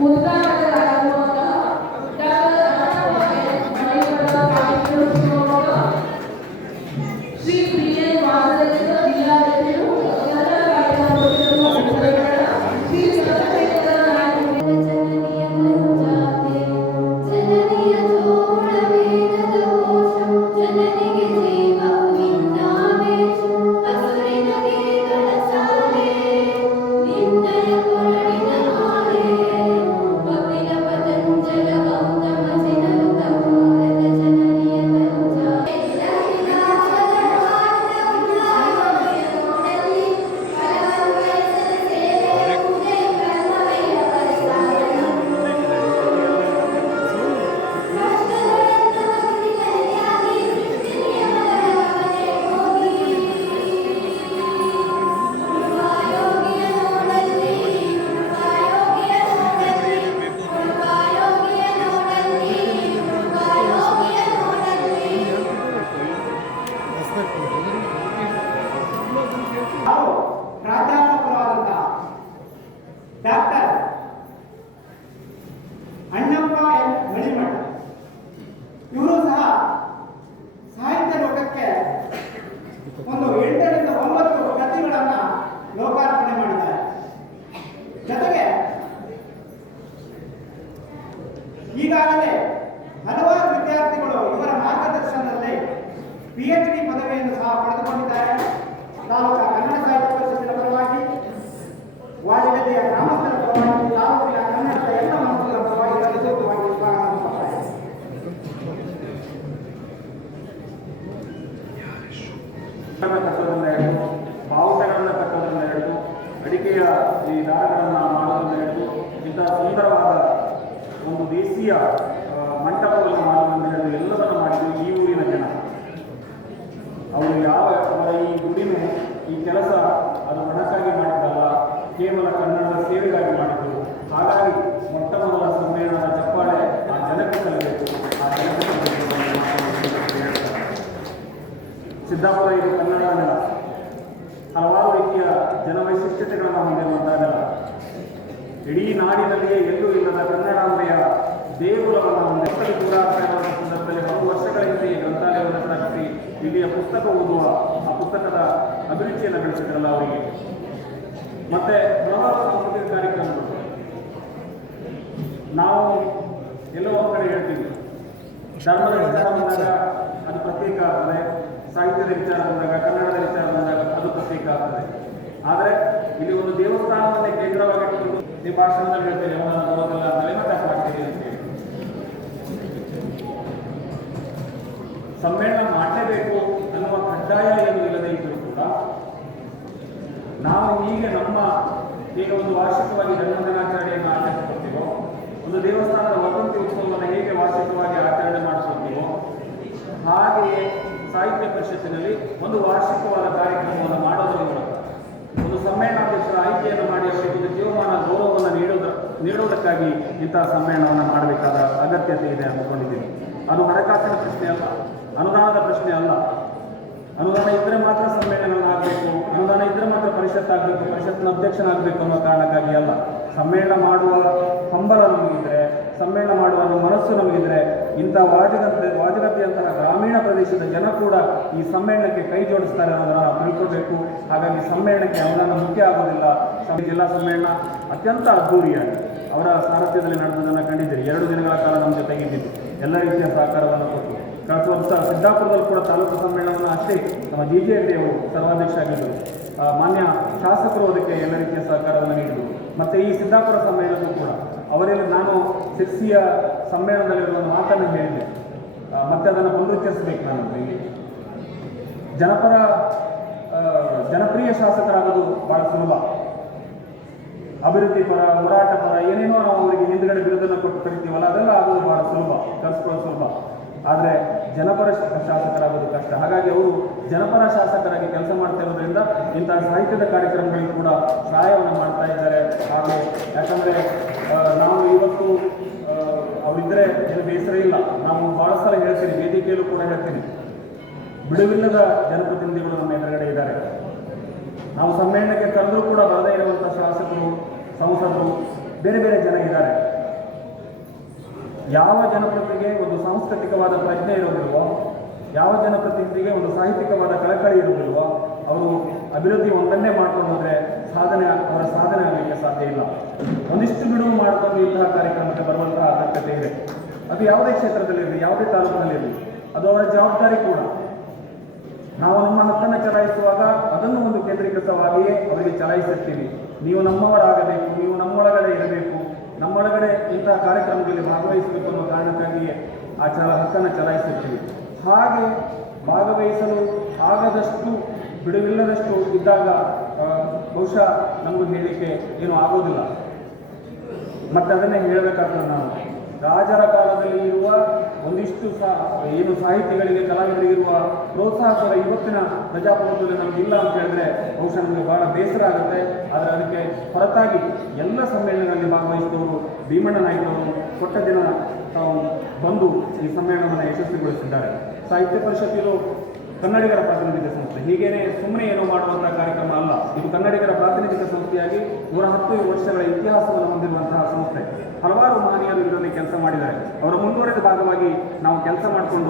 我的在那 doctor Annappa N Malimath ಇವರು ಸಹ ಸಾಹಿತ್ಯ ಲೋಕಕ್ಕೆ ಒಂದು ಎಂಟರಿಂದ ಒಂಬತ್ತು ಕೃತಿಗಳನ್ನ ಲೋಕಾರ್ಪಣೆ ಮಾಡಿದ್ದಾರೆ. ಜೊತೆಗೆ ಈಗಾಗಲೇ ಹಲವಾರು ವಿದ್ಯಾರ್ಥಿಗಳು ಇವರ ಮಾರ್ಗದರ್ಶನದಲ್ಲಿ ಪಿ ಎಚ್ ಡಿ ಪದವಿಯನ್ನು ಸಹ ಪಡೆದುಕೊಂಡಿದ್ದಾರೆ. ತಾಲೂಕಾ ಕನ್ನಡ ಸಾಹಿತ್ಯ ವಾಜಗತಿಯ ಗ್ರಾಮಸ್ಥರ ಪರವಾಗಿ ತಾಲೂಕಿನ ಕನ್ನಡದ ಎಲ್ಲ ಮಕ್ಕಳ ಪರವಾಗಿ ಅಧಿಕೃತವಾಗಿ ಸ್ವಾಗತ ಮಾಡ್ತಾರೆ ಕಟ್ಟೋದನ್ನ ಹಿಡಿದು ಅಡಿಕೆಯ ಈ ದಾರಗಳನ್ನು ಮಾಡೋದನ್ನ ಹಿಡಿದು ಇಂತಹ ಸುಂದರವಾದ ಒಂದು ದೇಶೀಯ ಆ, ಮಂಟಪಗಳನ್ನು ಮಾಡೋದನ್ನ ಹಿಡಿದು ಎಲ್ಲವನ್ನು ಮಾಡಿದ್ರು ಈ ಊರಿನ ಜನ ಅವರು ಯಾವ ಅವರ ಈ ದುಡಿಮೆ ಈ ಕೆಲಸ ಅದು ಹಣಕ್ಕಾಗಿ ಮಾಡಿದ್ದಲ್ಲ ಕೇವಲ ಕನ್ನಡದ ಸೇವೆಗಾಗಿ ಮಾಡಿದ್ದು ಹಾಗಾಗಿ ಮೊಟ್ಟ ಮೊದಲ ಸಮ್ಮೇಳನದ ಚಪ್ಪಾಳೆ ಆ ಜನಕ್ಕೆ ಸಲ್ಲಬೇಕು ಆ ಜನಕ್ಕೆ ಸಲ್ಲಬೇಕು ಅನ್ನೋ ಮಾತನ್ನು ಹೇಳ್ತಾರೆ. ಸಿದ್ದಾಪುರ ಇದು ಕನ್ನಡ ನೆಲ. ಹಲವಾರು ರೀತಿಯ ಜನವೈಶಿಷ್ಟ್ಯತೆಗಳನ್ನು ಹೊಂದಿರುವಂತಹ ನೆಲ. ಇಡೀ ನಾಡಿನಲ್ಲಿಯೇ ಎಲ್ಲೂ ಇಲ್ಲದ ಕನ್ನಡಾಂಬೆಯ ದೇಗುಲವನ್ನು ಹೊಂದಿ ಆಗ್ತಾ ಸಂದರ್ಭದಲ್ಲಿ ಹಲವು ವರ್ಷಗಳ ಹಿಂದೆ ಗ್ರಂಥಾಲಯವನ್ನು ಸ್ಥಾಪಿಸಿ ಇಲ್ಲಿಯ ಪುಸ್ತಕ ಓದುವ ಆ ಪುಸ್ತಕದ ಅಭಿರುಚಿಯನ್ನು ಬೆಳೆಸಿದ್ರಲ್ಲ ಅವರಿಗೆ. ಮತ್ತೆ ಹಲವಾರು ಸಾಂಸ್ಕೃತಿಕ ಕಾರ್ಯಕ್ರಮಗಳು. ನಾವು ಎಲ್ಲೋ ಕಡೆ ಹೇಳ್ತೀವಿ. ಧರ್ಮದ ಅದು ಪ್ರತ್ಯೇಕ ಆಗ್ತದೆ. ಸಾಹಿತ್ಯದ ವಿಚಾರ ಬಂದಾಗ, ಕನ್ನಡದ ವಿಚಾರ ಬಂದಾಗ ಅದು ಪ್ರತ್ಯೇಕ ಆಗ್ತದೆ. ಆದರೆ ಇಲ್ಲಿ ಒಂದು ದೇವಸ್ಥಾನವನ್ನೇ ಕೇಂದ್ರವಾಗಿಟ್ಟುಕೊಂಡು ಈ ಭಾಷಣದಲ್ಲಿ ಹೇಳ್ತೇನೆ, ಅವನನ್ನು ಬರೋದಲ್ಲ ತಲೆಮಟ್ಟ ಮಾಡ್ತೀರಿ ಅಂತ ಹೇಳಿ. ಸಮ್ಮೇಳನ ಮಾಡಲೇಬೇಕು ಅನ್ನುವ ಕಡ್ಡಾಯ ಏನು ಇಲ್ಲದೆ ಇದ್ದರೂ ಕೂಡ ನಾವು ಹೀಗೆ ನಮ್ಮ ಈಗ ಒಂದು ವಾರ್ಷಿಕವಾಗಿ ಜನ್ಮ ದಿನಾಚರಣೆಯನ್ನು ಆಚರಿಸ್ಕೊಳ್ತೀವೋ ಒಂದು ದೇವಸ್ಥಾನದ ವಸಂತಿ ಉತ್ಸವವನ್ನು ಹೇಗೆ ವಾರ್ಷಿಕವಾಗಿ ಆಚರಣೆ ಮಾಡಿಸ್ಕೊಳ್ತೀವೋ ಹಾಗೆಯೇ ಸಾಹಿತ್ಯ ಪರಿಷತ್ತಿನಲ್ಲಿ ಒಂದು ವಾರ್ಷಿಕವಾದ ಕಾರ್ಯಕ್ರಮವನ್ನು ಮಾಡೋದರ ಮೂಲಕ ಒಂದು ಸಮ್ಮೇಳನಾಧ್ಯಕ್ಷರ ಆಯ್ಕೆಯನ್ನು ಮಾಡಿ ಅವರಿಗೆ ಒಂದು ಜೀವಮಾನ ಗೌರವವನ್ನು ನೀಡೋದ ನೀಡುವುದಕ್ಕಾಗಿ ಇಂತಹ ಸಮ್ಮೇಳನವನ್ನು ಮಾಡಬೇಕಾದ ಅಗತ್ಯತೆ ಇದೆ ಅಂದ್ಕೊಂಡಿದ್ದೀನಿ. ಅದು ಹಣಕಾಸಿನ ಪ್ರಶ್ನೆ ಅಲ್ಲ. ಅನುದಾನದ ಪ್ರಶ್ನೆ ಅಲ್ಲ. ಅನುದಾನ ಇದ್ರೆ ಮಾತ್ರ ಸಮ್ಮೇಳನ ಆಗಬೇಕು. ಅನುದಾನ ಇದ್ರೆ ಮಾತ್ರ ಪರಿಷತ್ ಆಗಬೇಕು, ಪರಿಷತ್ನ ಅಧ್ಯಕ್ಷನಾಗಬೇಕು ಅನ್ನೋ ಕಾರಣಕ್ಕಾಗಿ ಅಲ್ಲ. ಸಮ್ಮೇಳನ ಮಾಡುವ ಹಂಬಲ ನಮಗಿದ್ರೆ, ಸಮ್ಮೇಳನ ಮಾಡುವ ಮನಸ್ಸು ನಮಗಿದ್ರೆ ಇಂಥ ವಾಜಗಂತೆ ಅಂತಹ ಗ್ರಾಮೀಣ ಪ್ರದೇಶದ ಜನ ಕೂಡ ಈ ಸಮ್ಮೇಳನಕ್ಕೆ ಕೈ ಜೋಡಿಸ್ತಾರೆ ಅನ್ನೋದನ್ನ ನಾವು ತಿಳ್ಕೊಳ್ಬೇಕು ಹಾಗಾಗಿ ಸಮ್ಮೇಳನಕ್ಕೆ ಅನುದಾನ ಮುಖ್ಯ ಆಗೋದಿಲ್ಲ. ಜಿಲ್ಲಾ ಸಮ್ಮೇಳನ ಅತ್ಯಂತ ಅದ್ಧೂರಿಯಾಗಿ ಅವರ ಸಾರಥ್ಯದಲ್ಲಿ ನಡೆದದನ್ನು ಕಂಡಿದ್ದೀರಿ. ಎರಡು ದಿನಗಳ ಕಾಲ ನಮ್ಮ ಜೊತೆಗಿದ್ದೀವಿ ಎಲ್ಲ ರೀತಿಯ ಸಹಕಾರವನ್ನು ಕೊಟ್ಟು. ಕಳೆದ ವರ್ಷ ಸಿದ್ದಾಪುರದಲ್ಲಿ ಕೂಡ ತಾಲೂಕು ಸಮ್ಮೇಳನವನ್ನು ಅಷ್ಟೇ ನಮ್ಮ ಜಿ ಜೆ ಅವರು ಸರ್ವಾಧ್ಯಕ್ಷ ಆಗಿದ್ದರು. ಮಾನ್ಯ ಶಾಸಕರು ಅದಕ್ಕೆ ಎಲ್ಲ ರೀತಿಯ ಸಹಕಾರವನ್ನು ನೀಡಿದರು. ಮತ್ತು ಈ ಸಿದ್ದಾಪುರ ಸಮ್ಮೇಳನವೂ ಕೂಡ ಅವರಲ್ಲಿ ನಾನು ಸಿರ್ಸಿಯ ಸಮ್ಮೇಳನದಲ್ಲಿರುವ ಒಂದು ಮಾತನ್ನು ಹೇಳಿದೆ ಮತ್ತೆ ಅದನ್ನು ಪುನರುಚ್ಚರಿಸಬೇಕು ನಾನು ಇಲ್ಲಿ ಜನಪರ ಜನಪ್ರಿಯ ಶಾಸಕರಾಗೋದು ಬಹಳ ಸುಲಭ. ಅಭಿವೃದ್ಧಿ ಪರ, ಹೋರಾಟ ಪರ, ಏನೇನೋ ನಾವು ಅವರಿಗೆ ಹಿಂದ್ಗಡೆ ಬಿರುದನ್ನು ಕೊಟ್ಟು ಕರಿತೀವಲ್ಲ ಅದೆಲ್ಲ ಆಗೋದು ಬಹಳ ಸುಲಭ ಕಲಿಸ್ಕೊಳ್ಳೋದು ಸುಲಭ. ಆದರೆ ಜನಪರ ಶಾಸಕರಾಗೋದು ಕಷ್ಟ. ಹಾಗಾಗಿ ಅವರು ಜನಪರ ಶಾಸಕರಾಗಿ ಕೆಲಸ ಮಾಡ್ತಾ ಇರೋದ್ರಿಂದ ಇಂತಹ ಸಾಹಿತ್ಯದ ಕಾರ್ಯಕ್ರಮಗಳಿಗೆ ಕೂಡ ಸಹಾಯವನ್ನು ಮಾಡ್ತಾ ಇದ್ದಾರೆ. ಹಾಗೂ ಯಾಕಂದರೆ ನಾವು ಇವತ್ತು ಆ, ಅವರಿದ್ದರೆ ಏನು ಬೇಸರ ಇಲ್ಲ ನಾವು ಭಾಳ ಸಲ ವೇದಿಕೆಯಲ್ಲೂ ಕೂಡ ಹೇಳ್ತೀನಿ. ಬಿಡುವಿಲ್ಲದ ಜನಪ್ರತಿನಿಧಿಗಳು ನಮ್ಮ ಎದುರುಗಡೆ ಇದ್ದಾರೆ. ನಾವು ಸಮ್ಮೇಳನಕ್ಕೆ ಕರೆದರೂ ಕೂಡ ಬರದೇ ಇರುವಂಥ ಶಾಸಕರು, ಸಂಸದರು, ಬೇರೆ ಬೇರೆ ಜನ ಇದ್ದಾರೆ. ಯಾವ ಜನಪ್ರತಿಗೆ ಒಂದು ಸಾಂಸ್ಕೃತಿಕವಾದ ಪ್ರಜ್ಞೆ ಇರೋದಿಲ್ವೋ ಯಾವ ಜನಪ್ರತಿನಿಧಿಗೆ ಒಂದು ಸಾಹಿತ್ಯಿಕವಾದ ಕಳಕಳಿ ಇರೋದಿಲ್ವೋ ಅವರು ಅಭಿವೃದ್ಧಿ ಒಂದನ್ನೇ ಮಾಡ್ಕೊಂಡು ಹೋದ್ರೆ ಸಾಧನೆ ಅವರ ಸಾಧನೆ ಆಗಲಿಕ್ಕೆ ಸಾಧ್ಯ ಇಲ್ಲ. ಒಂದಿಷ್ಟು ಬಿಡುವು ಮಾಡಿಕೊಂಡು ಇಂತಹ ಕಾರ್ಯಕ್ರಮಕ್ಕೆ ಬರುವಂತಹ ಅಗತ್ಯತೆ ಇದೆ. ಅದು ಯಾವುದೇ ಕ್ಷೇತ್ರದಲ್ಲಿರಲಿ, ಯಾವುದೇ ತಾಲೂಕಿನಲ್ಲಿರಲಿ. ಅದು ಅವರ ಜವಾಬ್ದಾರಿ ಕೂಡ. ನಾವು ನಮ್ಮ ಹಕ್ಕನ್ನು ಚಲಾಯಿಸುವಾಗ ಅದನ್ನು ಒಂದು ಕೇಂದ್ರೀಕೃತವಾಗಿಯೇ ಅವರಿಗೆ ಚಲಾಯಿಸುತ್ತೀವಿ. ನೀವು ನಮ್ಮವರಾಗಬೇಕು, ನೀವು ನಮ್ಮೊಳಗಡೆ ಇರಬೇಕು. ನಮ್ಮೊಳಗಡೆ ಇಂತಹ ಕಾರ್ಯಕ್ರಮದಲ್ಲಿ ಭಾಗವಹಿಸಬೇಕು ಅನ್ನೋ ಕಾರಣಕ್ಕಾಗಿಯೇ ಆ ಚಲ ಹಕ್ಕನ್ನು ಚಲಾಯಿಸುತ್ತೀವಿ. ಹಾಗೆ ಭಾಗವಹಿಸಲು ಆಗದಷ್ಟು ಬಿಡುವಿಲ್ಲದಷ್ಟು ಇದ್ದಾಗ ಬಹುಶಃ ನಮ್ಮ ಹೇಳಲಿಕ್ಕೆ ಏನು ಆಗೋದಿಲ್ಲ. ಮತ್ತೆ ಅದನ್ನೇ ನಾವು. ರಾಜರ ಕಾಲದಲ್ಲಿ ಇರುವ ಒಂದಿಷ್ಟು ಸಹ ಏನು ಸಾಹಿತಿಗಳಿಗೆ ಕಲಾವಿದರಿಗೆ ಇರುವ ಪ್ರೋತ್ಸಾಹ ಕೂಡ ಇವತ್ತಿನ ಪ್ರಜಾಪ್ರಭುತ್ವದಲ್ಲಿ ನಮಗಿಲ್ಲ ಅಂತ ಹೇಳಿದ್ರೆ ಬಹುಶಃ ನಮಗೆ ಬಹಳ ಬೇಸರ ಆಗುತ್ತೆ. ಆದರೆ ಅದಕ್ಕೆ ಹೊರತಾಗಿ ಎಲ್ಲ ಸಮ್ಮೇಳನಗಳಲ್ಲಿ ಭಾಗವಹಿಸಿದವರು ಭೀಮಣ್ಣ ನಾಯ್ಕವರು ಕೊಟ್ಟ ದಿನ ತಾವು ಬಂದು ಈ ಸಮ್ಮೇಳನವನ್ನು ಯಶಸ್ವಿಗೊಳಿಸಿದ್ದಾರೆ. ಸಾಹಿತ್ಯ ಪರಿಷತ್ ಇದು ಕನ್ನಡಿಗರ ಪ್ರಾತಿನಿಧಿಕ ಸಂಸ್ಥೆ. ಹೀಗೇನೆ ಸುಮ್ಮನೆ ಏನೋ ಮಾಡುವಂತಹ ಕಾರ್ಯಕ್ರಮ ಅಲ್ಲ. ಇದು ಕನ್ನಡಿಗರ ಪ್ರಾತಿನಿಧಿಕ ಸಂಸ್ಥೆಯಾಗಿ ನೂರ ಹತ್ತು ವರ್ಷಗಳ ಇತಿಹಾಸವನ್ನು ಹೊಂದಿರುವಂತಹ ಸಂಸ್ಥೆ. ಹಲವಾರು ಮಹನೀಯರು ಇದರಲ್ಲಿ ಕೆಲಸ ಮಾಡಿದ್ದಾರೆ. ಅವರ ಮುಂದುವರೆದ ಭಾಗವಾಗಿ ನಾವು ಕೆಲಸ ಮಾಡಿಕೊಂಡು